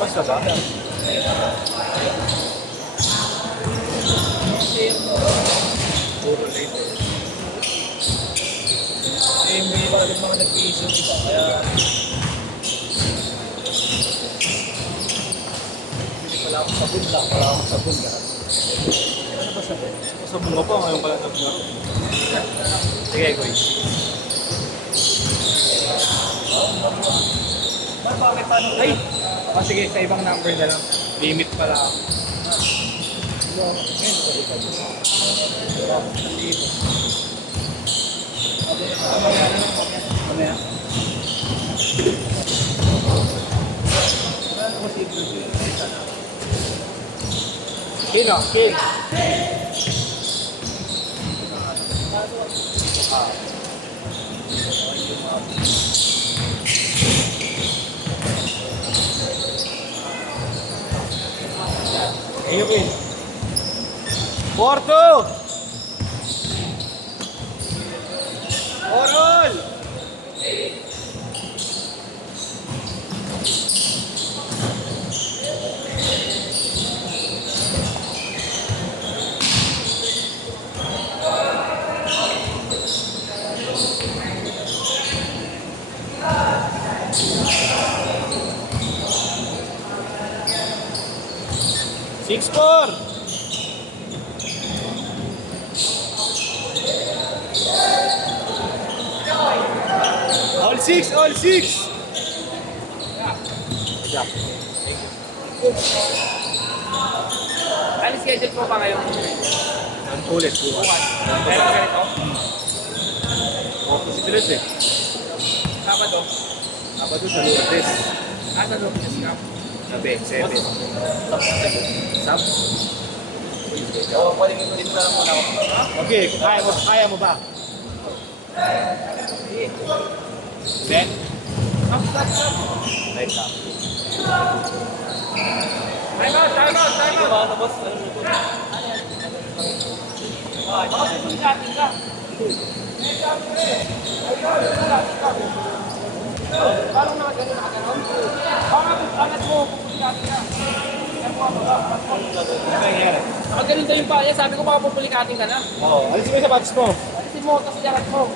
Basta ba? Puro late eh. Eh, may mga nag-iisip iba, kaya wala akong sabon lang, wala akong sabon lahat. Ano ba sabon? Sabon mo po, ngayon pala nag-laro. Sige, Koy. Bakit paano? Ay! Sige, sa ibang number na lang. Limit pala ako. Mamaya. Kill o, kill. Ayo, Kill. Porto! Orol! Six, four. All six, all six. Yeah. Ano schedule ko pa ngayon? Ang ulit bukas. Meron ka ganito? Opo si Tres eh. Sabado? Sabado sa Lourdes. Sa Lucas Cup? Sabi, 7. Sab? Oo, pwede ko dito na lang muna ako. Okay, kaya mo ba? Then? Stop. Right up. Time out! Ano boss? Baka pupulitin ka. Parang nakaganon? Baka angat mo, pupulitin ka. Nakaganon daw yung paya, sabi ko baka pupulikatin ka na. Oo, alisin mo yung sapatos mo. Alisin mo, kasi yarat mo.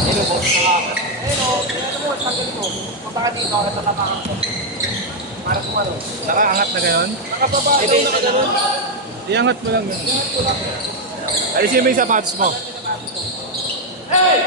Hello po. Ano mo, tanggal ito. Baka dito, natatakang ko. Para kumalo. Nakaangat na gano'n? Nakababa daw na gano'n. Iangat mo lang gano'n. Alisin mo yung sapatos mo. Hey!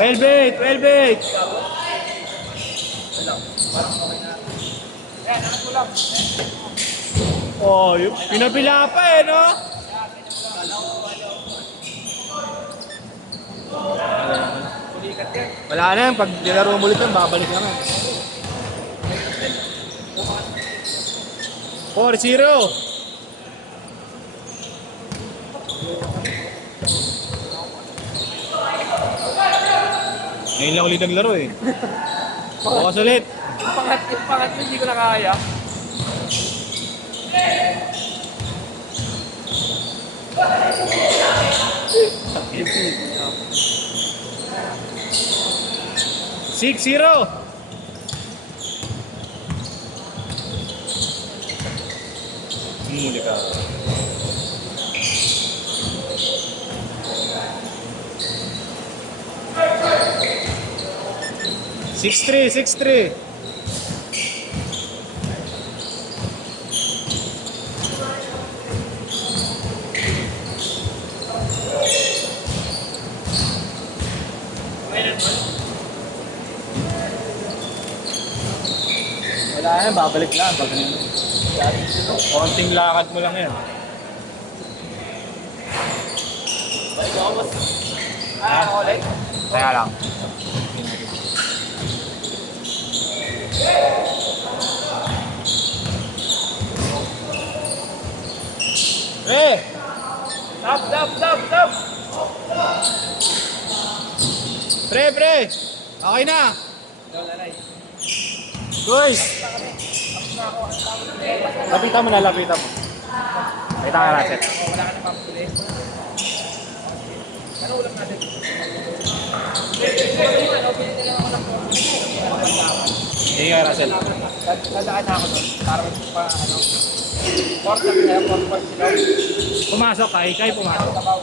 Twelve eight! Yan, angat mo lang. Oh, pinabila pa eh, no? Pulikat yan. Wala na yan, pag nilaro mo ulit yan, babalik naman. 4-0! Ngayon lang ulit naglaro eh. Bukas ulit. Yung pangatlo, hindi ko na kaya. Six, 0! Muli ka. Six, 3. Wala na, babalik lang. Pag ano. Konting lakad mo lang yan. Balik ako, boss. Ako ulit. Kaya lang. Eh! Stop, stop, stop, stop! Pre! Okay na! Lalay. Guys! Lapitan mo na, lapitan mo. Kita ka natin. Wala ka na papuli. Ano ulam natin? Sige ka, Russell. Dadaan na ako doon. Para pa, ano. Pork na kaya, pork sila. Pumasok, Kai pumasok. Tabaw.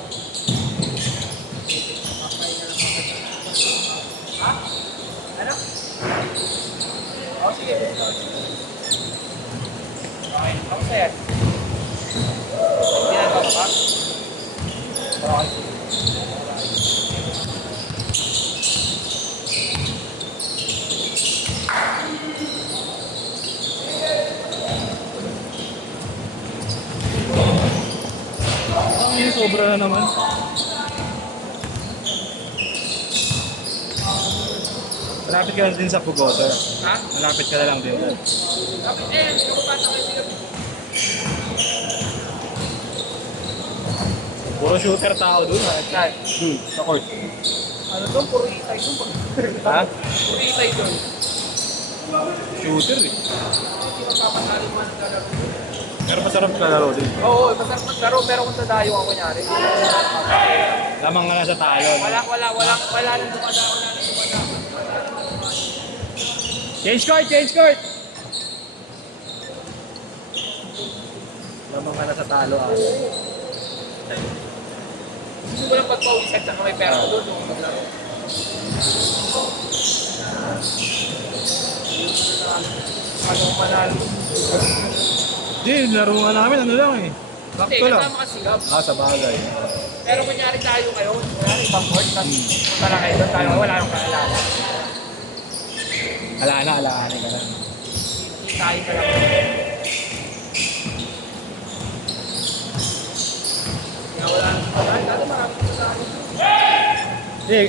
Ha? Ano? Oh, sige. Okay, ako sir. Hindi na ba ba? Okay. Ang yung sobra na naman. Malapit ka lang din sa Pugoso. Ha? Malapit ka na lang din. Dapat hindi ko pasok kayo sila. Puro shooter tao dun. Saan? Dun, sa court. Ano to? Puro itay doon. Ha? Puro itay doon. Shooter eh. Hindi magpapatalo mo ang lalaro. Pero masarap ka laro din. Oo, masarap maglaro pero kung sadayo ako kunyari. Lamang nga na sa tayo. No? Wala nang dumada. Change court! Lamang nga na sa talo ah. Gusto ko lang pagpawisan tsaka may pera ko doon. Maglaro. Manalo. Hindi, laro nga namin, ano lang eh. Hindi, Sakto lang. kasama kasi gab. Sa bagay. Pero kunyari tayo ngayon, kunyari ibang court, tapos punta lang kayo doon, tayo wala nang kaalala. Alaanin ka na. Hindi tayo ka lang. Kaya wala nang kaalala. Dati marami ko sa akin. Hindi,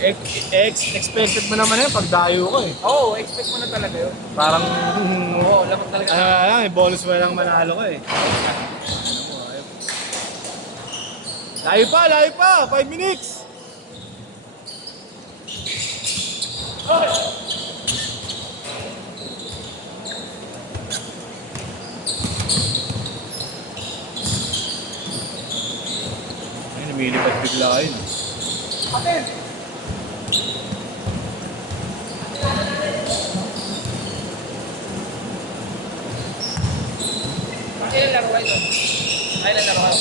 expected mo naman yun pag dayo ko eh. Oo, expect mo na talaga yun. Parang, Oo, lamat talaga. ano lang eh, bonus mo lang manalo ko eh. Layo pa! 5 minutes! Ay, lumilipat bigla yun. Atin! Ilan laro kayo doon? Ay, ilan laro kayo?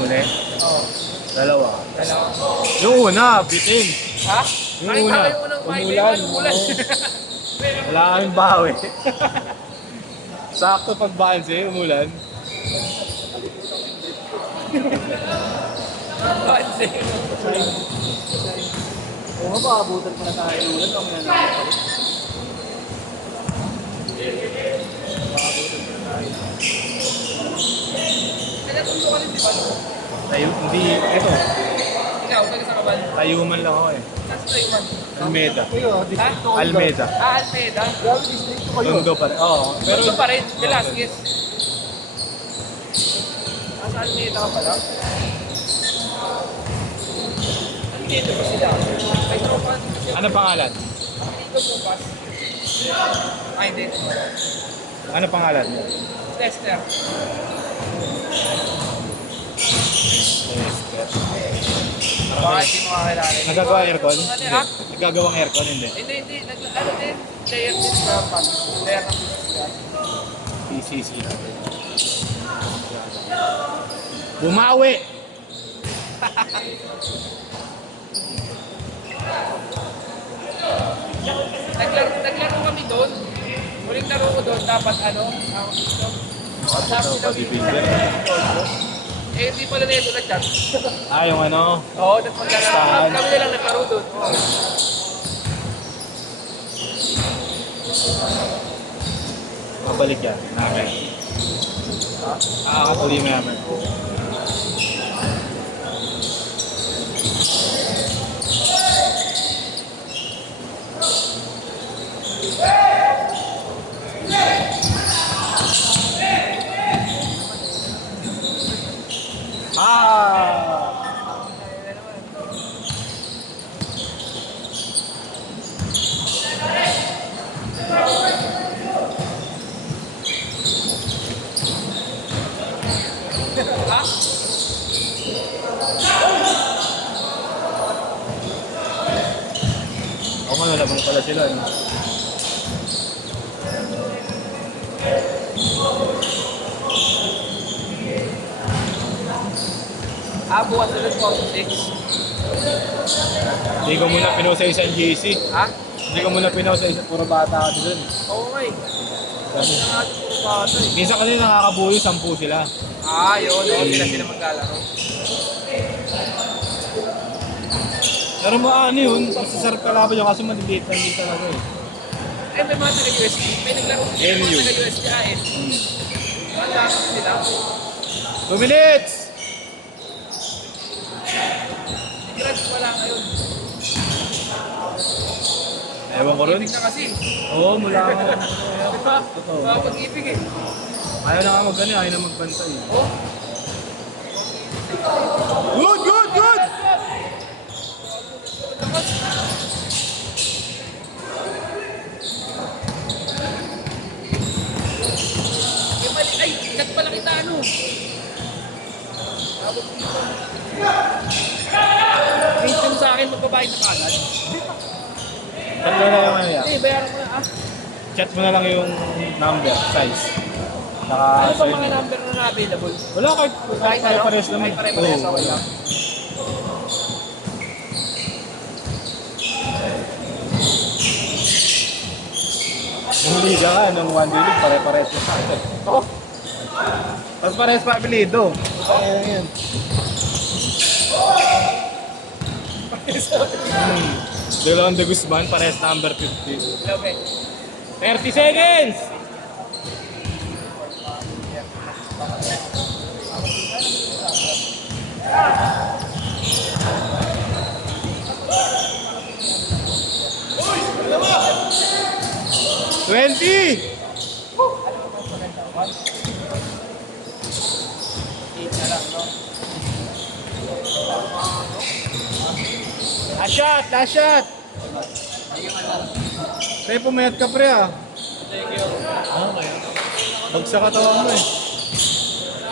Huli? Oo. Dalawa. Dalawa. Yung una, bitin. Ha? Yung Ay, una, yung unang fight, umulan. umulan. Wala kaming bawi. Sakto pag balance umulan. Kasi, Oo nga, pakabutan pa na tayo ng ulan. Ang yan natin. nagatundo ka rin, di ba? Tayo, hindi, ito. Ikaw, taga sa kabal. Tayuman lang ako eh. Saan sa Taiwan? Almeda. Ha? Almeda. Almeda. Tondo pa rin. Oo. Pero ito pa rin, Velasquez. Sa Almeda ka pala? Dito ba sila? May tropa. Ano pangalan? Dito bukas. Ay, hindi. Ano pangalan? Lester. Baka hindi mo kakilala. Nagagawa aircon? Ano, Hindi. ha? Nagagawang aircon? Hindi. Hindi. Ano din? Player din sa pass. Player ng PCC. Bumawi! Naglaro kami doon. Huling laro ko doon, dapat ano? Sabi daw Bodybuilder. eh, hindi pala nito na chat. Ah, yung ano? Oo, nagpaglalaro. Saan? Kami na lang naglaro doon. Oo. Mabalik yan. Namin. Nakakatuloy mo yan. Ah! Ako nga, nalabang pala sila. No? Bukas na lang 46. Hindi ko muna pinaw sa isang GC. Ha? Hindi ko muna pinaw sa isang puro bata ka doon. Oo nga eh. Kasi na natin puro bata eh. Minsan kasi nakakabuo 10 sila. Yun. Sila maglalaro. Pero ano yun, masasarap kalaban yun kasi maliliit lang din talaga eh. May mga taga-USD. May naglaro sila MU. mga taga-USD eh. Matapos nila. 2 minutes! Grad pa lang ngayon. Ewan ko rin. Ibig na kasi. Oo, mula ako. Diba? Totoo. Pag-ibig eh. Ayaw na nga mag-ano, ayaw na magbantay. Oh. Good, good, good! Ay, kat pala kita ano. Minsan sa akin magbabayad na kagad. Chat mo na lang ano yan. Hindi, bayaran mo na ah. Chat mo na lang yung number, size. Naka, Ano ba mga number na available? Wala, kahit pare-pares naman. Kahit pare-pares, Oo, okay wala. lang. Nung liga ka, nung 1 day pare-pares na sa akin. Oh, Tapos pares pa apelido. Kaya lang yan. Dalawang de Guzman, pares number 50. love it. 30 seconds! Twenty! Last shot! Last shot! Pre, pumayat ka pre ah. Thank you. Okay. Bagsa katawan mo eh.